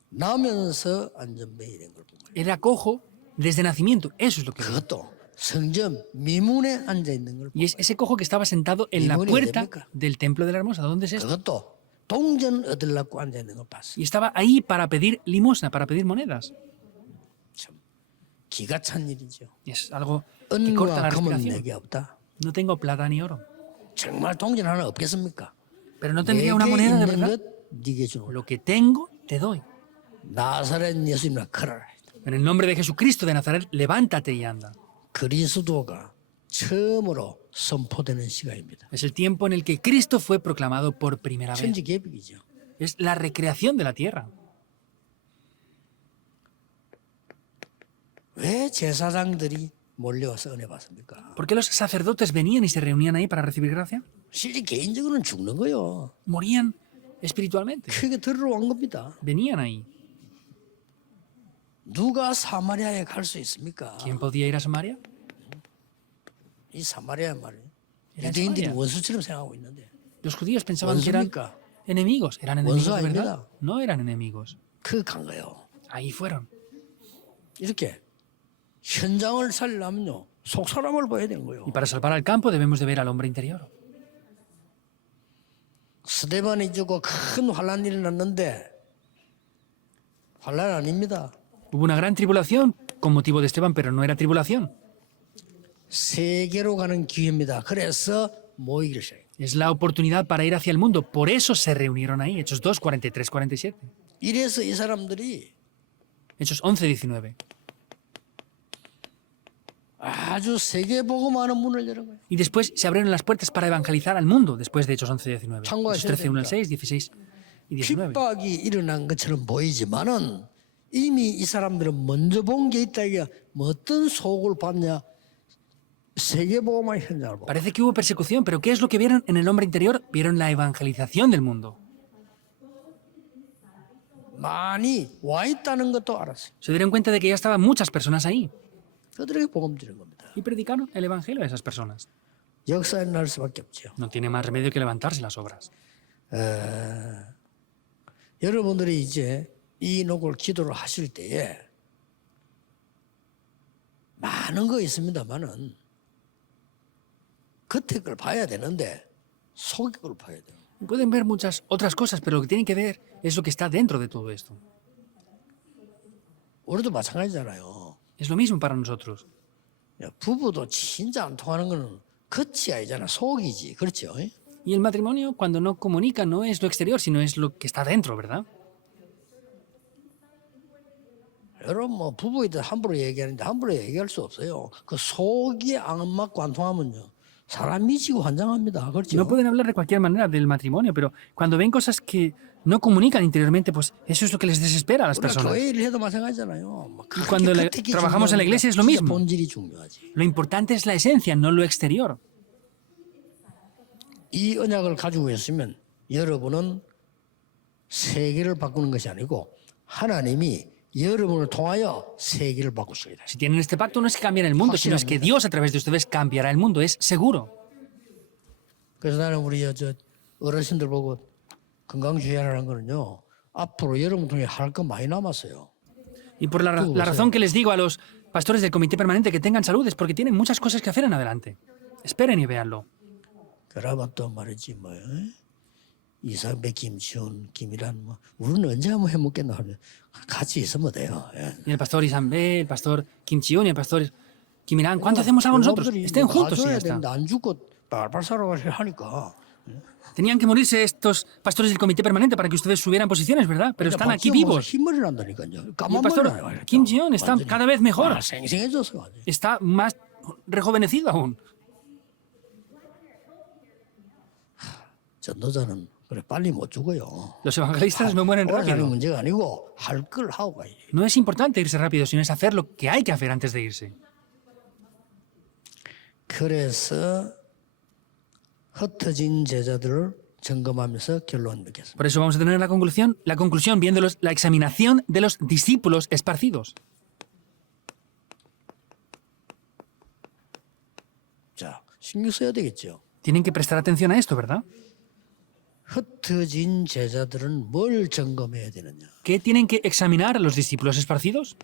나면서 안전뱅이 된 걸 본 거예요. era cojo desde nacimiento. Eso es lo que vio. 그것도 성전 미문에 앉아 있는 걸 Y es ese cojo que estaba sentado en la puerta del templo de la hermosa. ¿Dónde es esto? 그것도 동전 얻으려고 앉아 있는 걸 봤어요. Y estaba ahí para pedir limosna, para pedir monedas. 참 기가 찬 일이죠. Y es algo que corta 은과 la 금은 respiración. 내게 없다. No tengo plata ni oro. 정말 동전 하나 없겠습니까? Pero no tendría una moneda de 있는 verdad. 것 네게 주는 거야. Lo que tengo, te doy. 나사렛 예수님아 걸어라. En el nombre de Jesucristo de Nazaret, levántate y anda. 그리스도가 처음으로 선포되는 시간입니다. Es el tiempo en el que Cristo fue proclamado por primera vez. 천지 개벽이죠. Es la recreación de la tierra. 왜 제사장들이 몰려와서 은혜 받습니까? ¿Por qué los sacerdotes venían y se reunían ahí para recibir gracia? 실제 개인적으로는 죽는 거요. Morían espiritualmente. 크게 들어온 겁니다. Venían ahí. 누가 사마리아에 갈 수 있습니까? ¿Quién podía ir a Samaria? 이 사마리아 말이에요. Era 유대인들이 Samaria. 원수처럼 생각하고 있는데 Los judíos pensaban que eran 원수입니까? enemigos. ¿Eran enemigos de 원수 verdad? 아닙니다. No eran enemigos. 그 간 거예요. Ahí fueron. 이렇게 현장을 살려면요 속 사람을 봐야 되는 거예요. Y para salvar al campo debemos de ver al hombre interior. 스데반이 죽고 큰 환란이 일어났는데 환란 아닙니다. Hubo una gran tribulación con motivo de Esteban, pero no era tribulación. 세계로 가는 기회입니다. 그래서 모이기를 시작해요. Es la oportunidad para ir hacia el mundo. Por eso se reunieron ahí. Hechos 2, 43, 47. 이래서 이 사람들이 Hechos 11, 19. 아주 세계 보고 많은 문을 여는 거예요. Y después se abrieron las puertas para evangelizar al mundo, después de Hechos 11, 19. Hechos 13, 1 al 6, 16 y 19. 핍박이 일어난 것처럼 보이지만은 이미 이 사람들은 먼저 본 게 있다 이게 뭐 어떤 속을 봤냐 세계보고만 현장을 보고 Parece que hubo persecución, pero ¿qué es lo que vieron en el hombre interior? Vieron la evangelización del mundo. 많이 와 있다는 것도 알았어요. Se dieron cuenta de que ya estaban muchas personas ahí 그들에게 복음 드린 겁니다. y predicaron el evangelio a esas personas. 역사에 날 수밖에 없죠. No tiene más remedio que levantarse las obras. 여러분들이 이제 이 녹을 기도를 하실 때에 많은 거 있습니다만은 겉에 걸 봐야 되는데 속의 걸 봐야 돼요. Pueden ver muchas otras cosas, pero lo que tienen que ver es lo que está dentro de todo esto. 우리도 마찬가지잖아요. Es lo mismo para nosotros. 야, 부부도 진짜 안 통하는 거는 겉이 아니잖아. 속이지. 그렇죠? Y el matrimonio, cuando no comunica, no es lo exterior, sino es lo que está dentro, ¿verdad? 여러분 뭐 부부에 대해 함부로 얘기하는데 함부로 얘기할 수 없어요. 그 속이 안 맞고 안 통하면요. 사람 미치고 환장합니다. 그렇죠? No pueden hablar de cualquier manera del matrimonio, pero cuando ven cosas que no comunican interiormente, pues eso es lo que les desespera a las 우리가 personas. 교회 일을 해도 마찬가지잖아요. 뭐 Y cuando trabajamos en la iglesia es lo mismo. 본질이 중요하지. Lo importante es la esencia, no lo exterior. 이 언약을 가지고 있으면 여러분은 세계를 바꾸는 것이 아니고 하나님이 여러분을 통하여 세계를 바꾸시리다. Si tienen este pacto no es que cambiará el mundo, sino es que Dios a través de ustedes cambiará el mundo, es seguro. 그래서 나는 우리 저 어르신들 보고 건강주의하라는 거는요. 앞으로 여러분 통해 할 거 많이 남았어요. Y por la razón que les digo a los pastores del comité permanente que tengan salud es porque tienen muchas cosas que hacer en adelante. Esperen y véanlo. 그러면 또 말이지 뭐 이상배, 김치훈, 김이란 뭐 우리는 언제 한번 해먹겠나 하면 같이 있으면 돼요. 예. Y el pastor Isambe, el pastor Kim Chi-un y el pastor Kim Il-han, ¿cuándo hacemos algo nosotros? 그놈들이 Estén juntos y ya 봐줘야 está. 되는데 안 죽고 빨빨 살아가려 하니까 Tenían que morirse estos pastores del comité permanente para que ustedes subieran posiciones, ¿verdad? Pero están aquí vivos. 힘을 난다니까요. Y el 까만 pastor 머리 Kim Ji-yeon está cada vez mejor. 생생해져서 완전히. Está más rejuvenecido aún. 전도자는 그래 빨리 못 죽어요. Los evangelistas no mueren 오래 사는 rápido. 문제가 아니고 할 걸 하고 가야지. No es importante irse rápido, sino es hacer lo que hay que hacer antes de irse. 그래서 흩어진 제자들을 점검하면서 결론 맺겠습니다. Por eso vamos a tener la conclusión viendo la examinación de los discípulos esparcidos. 자, 신경 써야 되겠죠. Tienen que prestar atención a esto, ¿verdad? 흩어진 제자들은 뭘 점검해야 되느냐? ¿Qué tienen que examinar los discípulos esparcidos?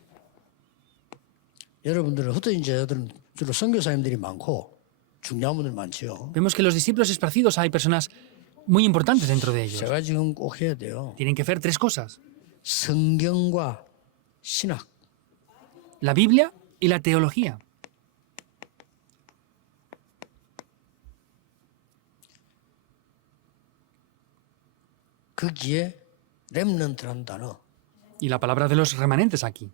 여러분들은 흩어진 제자들은 주로 선교사님들이 많고 중요한 분들 많지요. Vemos que los discípulos esparcidos hay personas muy importantes dentro de ellos. 제가 지금 꼭 해야 돼요. Tienen que hacer tres cosas: 성경과 신학. la Biblia y la teología. 거기에 렘넌트라는 단어. Y la palabra de los remanentes aquí.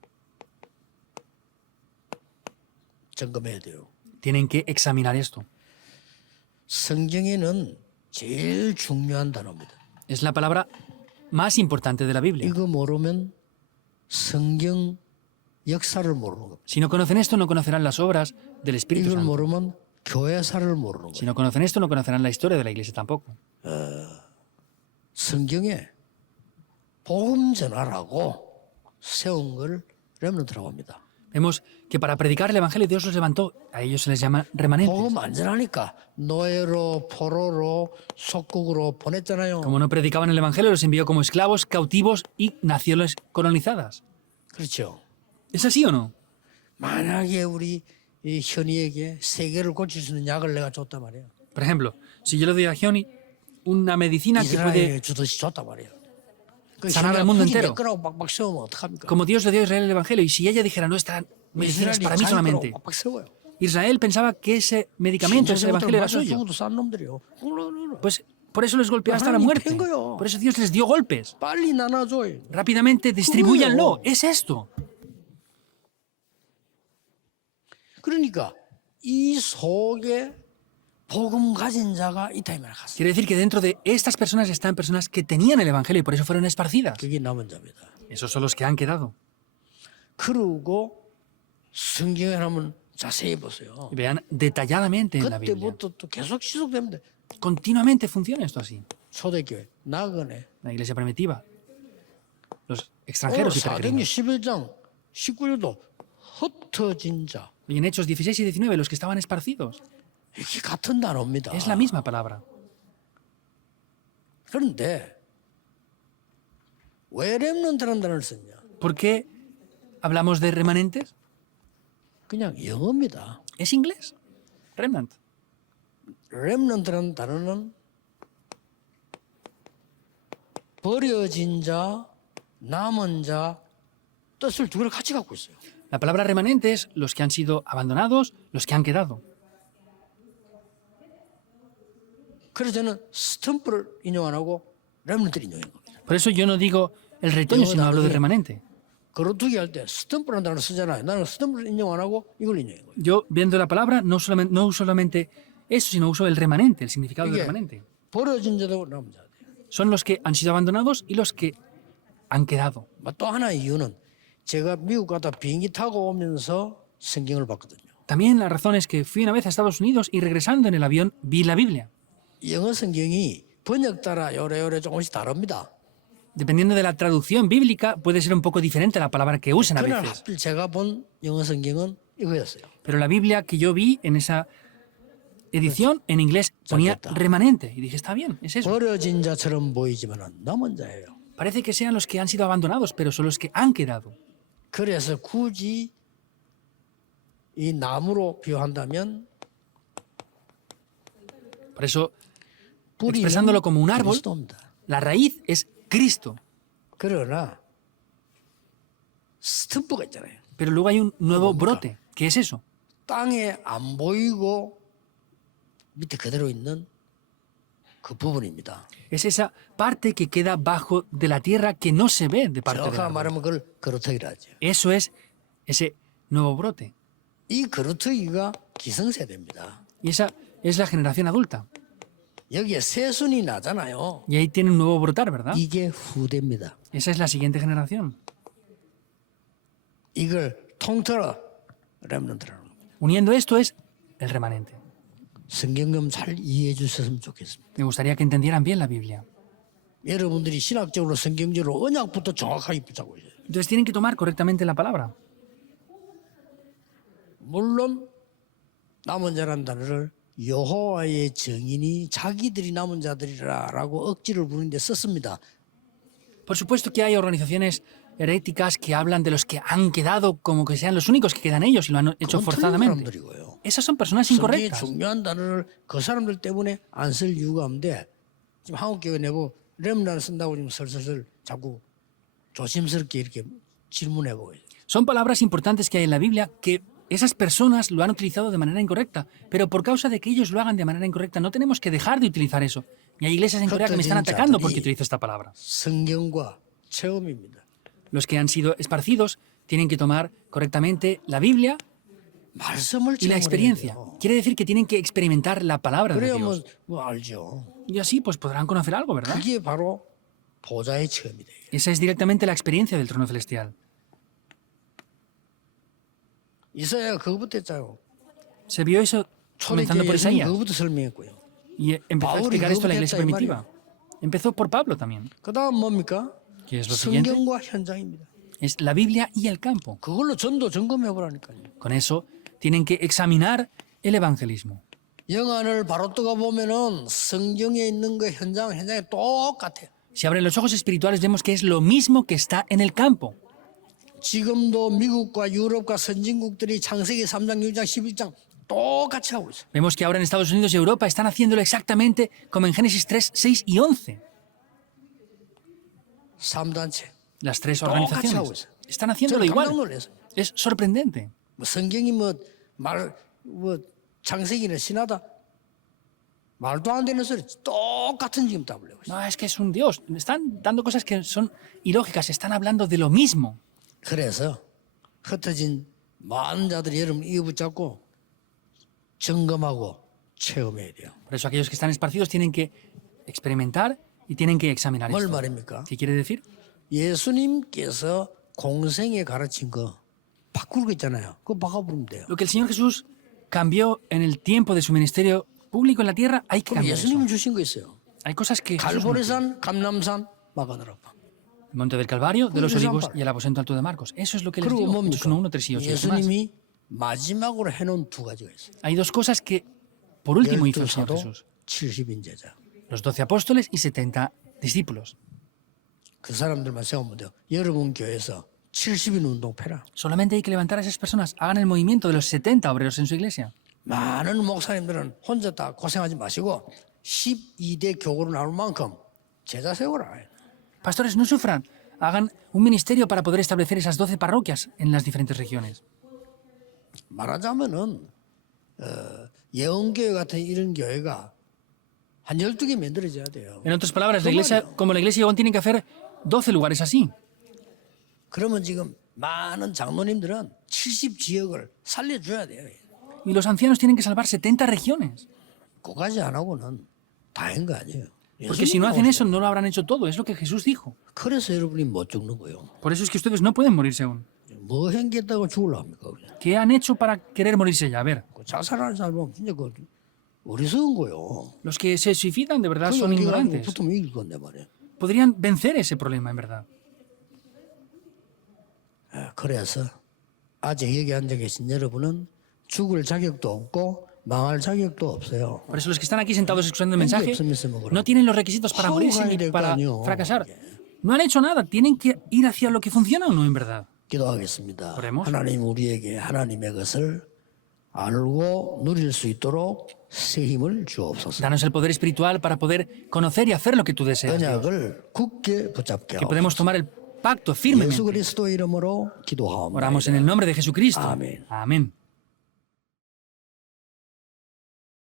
점검해야 돼요. Tienen que examinar esto. 성경에는 제일 중요한 단어입니다. Es la palabra más importante de la Biblia. 이거 모르면 성경 역사를 모르는 겁니다. Si no conocen esto, no conocerán las obras del Espíritu 이걸 Santo. 모르면 교회사를 모르는 Si 거예요. no conocen esto, no conocerán la historia de la Iglesia tampoco. 성경에 복음 전하라고 세운 걸 렘넌트라고 합니다. Vemos que para predicar el Evangelio Dios los levantó. A ellos se les llama remanentes. 복음 안 전하니까 노예로 포로로 속국으로 보냈잖아요. Como no predicaban el Evangelio, los envió como esclavos, cautivos y naciones colonizadas. 그렇죠. ¿Es así o no? 만약에 우리 이 현이에게 세계를 고칠 수 있는 약을 내가 줬단 말이에요. Por ejemplo, si yo le doy a Gioni una medicina que puede, 이스라엘 주듯이 줬단 말이에요. 그 sanar al 현이가 mundo 굳이 entero. 내 거라고 막막 세우면 어떡합니까? como Dios le dio a Israel el Evangelio, y si ella dijera, no, esta medicina es 이스라엘이 para mí 자기 solamente, 거라고 막막 세워요. Israel pensaba que ese medicamento, ese Evangelio era suyo. 죽어도 싼 놈들이요. Pues por eso les golpeó hasta la muerte. Por eso Dios les dio golpes. 빨리 나눠줘요. Rápidamente distribúyanlo. Es esto. 그러니까 이 속에 복음 가진 자가 있다 이 말을 갔어요. Quiere decir que dentro de estas personas están personas que tenían el Evangelio y por eso fueron esparcidas. 그게 남은 자입니다. Esos son los que han quedado. 그리고 성경에 한번 자세히 보세요. Y vean detalladamente en la Biblia. 그때부터 또 계속 지속됩니다. Continuamente funciona esto así. 초대교회, 나그네. La iglesia primitiva, los 오늘 extranjeros y 사도행전 peregrinos. 11장 19절도 흩어진 자. Y en Hechos 16 y 19, los que estaban esparcidos. 이게 같은 단어입니다. Es la misma palabra. 그런데 왜 렘넌트라는 단어를 썼냐? ¿Por qué hablamos de remanentes? 그냥 영어입니다. Es inglés. Remnant. 렘넌트라는 단어는 버려진 자, 남은 자 뜻을 두 개를 같이 갖고 있어요. La palabra remanente es los que han sido abandonados, los que han quedado. 그래서 저는 스탬프를 인용 안 하고 렘넌트를 인용한 겁니다. Por eso yo no digo el retoño, sino hablo de remanente. 거로두기 할 때 스탬프라는 단어를 쓰잖아요. 나는 스탬프를 인용 안 하고 이걸 인용한 거예요. Yo, viendo la palabra, no solamente eso, sino uso el remanente, el significado del 이게 remanente. 버려진 자도 남은 자들. Son los que han sido abandonados y los que han quedado. 또 하나의 이유는 제가 미국 갔다 비행기 타고 오면서 성경을 봤거든요. También la razón es que fui una vez a Estados Unidos y regresando en el avión vi la Biblia. 영어 성경이 번역 따라 요래요래 조금씩 다릅니다. Dependiendo de la traducción bíblica, puede ser un poco diferente la palabra que usan a 그날 veces. 하필 제가 본 영어 성경은 이거였어요. Pero la Biblia que yo vi en esa edición, en inglés, ponía remanente. Y dije, está bien, es eso. 버려진 자처럼 보이지만 남은 자예요. Parece que sean los que han sido abandonados, pero son los que han quedado. 그래서 굳이 이 나무로 비유한다면 Por eso, 뿌리는 expresándolo como un árbol, 그리스도입니다. la raíz es Cristo. 그러나 스탬프가 있잖아요. Pero luego hay un nuevo 뭡니까? brote. ¿Qué es eso? 땅에 안 보이고 밑에 그대로 있는 그 부분입니다. Es esa parte que queda bajo de la tierra que no se ve de parte del 정확하게 árbol. 말하면 그걸 그루터기라 하죠. Eso es ese nuevo brote. 이 그루터기가 기성세대입니다. Y esa es la generación adulta. 여기에 새순이 나잖아요. Y ahí tiene un nuevo brotar, ¿verdad? 이게 후대입니다. Esa es la siguiente generación. 이걸 통틀어 렘넌트라는 겁니다. Uniendo esto es el remanente. 성경 좀 잘 이해해 주셨으면 좋겠습니다. Me gustaría que entendieran bien la Biblia. 여러분들이 신학적으로 성경적으로 언약부터 정확하게 붙잡고 있어요. Entonces tienen que tomar correctamente la palabra. 물론 남은 자라는 단어를 여호와의 증인이 자기들이 남은 자들이라라고 억지를 부르는데 썼습니다. Por supuesto que hay organizaciones heréticas que hablan de los que han quedado como que sean los únicos que quedan ellos y lo han hecho 그건 틀린 forzadamente. 사람들이고요. Esas son personas 성경의 incorrectas. 중요한 단어를 그 사람들 때문에 안 쓸 이유가 없는데 지금 한국교회 내부 렘넌트 쓴다고 지금 슬슬 자꾸 조심스럽게 이렇게 질문해보고 있어요. Son palabras importantes que hay en la Biblia que esas personas lo han utilizado de manera incorrecta, pero por causa de que ellos lo hagan de manera incorrecta no tenemos que dejar de utilizar eso. Y hay iglesias en Corea que me están atacando porque utilizo esta palabra. 성경과 체험입니다. Los que han sido esparcidos tienen que tomar correctamente la Biblia 말씀을 y la 체험을 experiencia. 해야 돼요. Quiere decir que tienen que experimentar la palabra de 그래야 Dios. 뭐 알죠. Y así pues podrán conocer algo, ¿verdad? 그게 바로 보좌의 체험이 돼요. Esa es directamente la experiencia del trono celestial. 이사야가 그거부터 했잖아요. Se vio eso comenzando por 초대교회에서는 Isaías. 그거부터 설명했고요. Y empezó a Pablo explicar esto a la iglesia y primitiva. Empezó por Pablo también. 그 다음 뭡니까? ¿Qué es lo siguiente? 성경과 현장입니다. Es la Biblia y el campo. 그걸로 전도 점검해보라니까요. Con eso tienen que examinar el evangelismo. 영안을 바로 뜨고 보면은 성경에 있는 그 현장에 똑같아요. Si abren los ojos espirituales vemos que es lo mismo que está en el campo. 지금도 미국과 유럽과 선진국들이 창세기 3장, 6장, 11장 똑같이 하고 있어요. Vemos que ahora en Estados Unidos y Europa están haciéndolo exactamente como en Génesis 3, 6 y 11. 3단체. Las tres 똑같이 하고 organizaciones 있어요. están haciéndolo 저는 깜짝 igual. 놀랐어요. Es sorprendente. 뭐 성경이 뭐 창세기는 신하다. 말도 안 되는 소리 똑같은 지금 답을 내고 있어요. No, es que es un Dios. Están dando cosas que son ilógicas. Están hablando de lo mismo. 그래서 흩어진 많은 자들이 여러분 이어 붙잡고 점검하고 체험해야 돼요. Por eso aquellos que están esparcidos tienen que experimentar y tienen que examinar 뭘 esto. 말입니까? ¿Qué quiere decir? 예수님께서 공생에 가르친 거 바꾸는 거 있잖아요. 그거 바꿔보면 돼요. Lo que el Señor Jesús cambió en el tiempo de su ministerio público en la tierra, hay que 그럼 cambiar eso. 예수님이 주신 거 있어요. Hay cosas que Jesús nos dio. 갈보리산, 감남산, 마가다락방. El monte del Calvario, de los Pues Olivos esa y el aposento alto de Marcos. Eso es lo que les 그리고 dio. 뭡니까? Hechos 1, 1, 3 y 8 y demás. 예수님이 마지막으로 해놓은 두 가지가 있어요. Hay dos cosas que por último hizo el Señor 12사도 Jesús. 70인 제자. Los 12 apóstoles y 70 discípulos. 그 사람들만 세우면 돼요. 여러분 교회에서 70인 운동 패라. Solamente hay que levantar a esas personas. Hagan el movimiento de los 70 obreros en su iglesia. 많은 목사님들은 혼자 다 고생하지 마시고 12대 교구로 나올 만큼 제자 세워라. Pastores, no sufran. Hagan un ministerio para poder establecer esas 12 parroquias en las diferentes regiones. 말하자면은 예언교회 같은 이런 교회가 한 12개 만들어져야 돼요. En otras palabras, la iglesia, como la iglesia Iván, tiene que hacer 12 lugares así. 그러면 지금 많은 장로님들은 70지역을 살려줘야 돼요. Y los ancianos tienen que salvar 70 regiones. 그거까지 안 하고는 다인 거 아니에요. Porque si no hacen eso, no lo habrán hecho todo. Es lo que Jesús dijo. 그래서 여러분이 못 죽는 거예요. Por eso es que ustedes no pueden morirse aún. 뭐 행겠다고 죽으려 합니까? 그냥. ¿Qué han hecho para querer morirse ya? A ver, 그 자살하는 사람은 진짜 그 어리석은 거요. los que se suicidan de verdad son 그게 어디 가지고 ignorantes. 붙으면 이길 건데 말이에요. Podrían vencer ese problema, en verdad. 그래서 아직 여기 앉아 계신 여러분은 죽을 자격도 없고 망할 자격도 없어요. Por eso los que están aquí sentados escuchando el mensaje 없으면 no tienen los requisitos para morirse ni para fracasar. No han hecho nada. Tienen que ir hacia lo que funciona o no, en verdad. 기도하겠습니다. Oremos. 하나님 우리에게 하나님의 것을 알고 누릴 수 있도록 새 힘을 주옵소서. Danos el poder espiritual para poder conocer y hacer lo que tú deseas, Dios. 언약을 굳게 붙잡게 Que 하옵소서. podemos tomar el pacto 예수 firmemente. 그리스도 이름으로 기도하옵나이다. Oramos en el nombre de Jesucristo. Amén. Amén.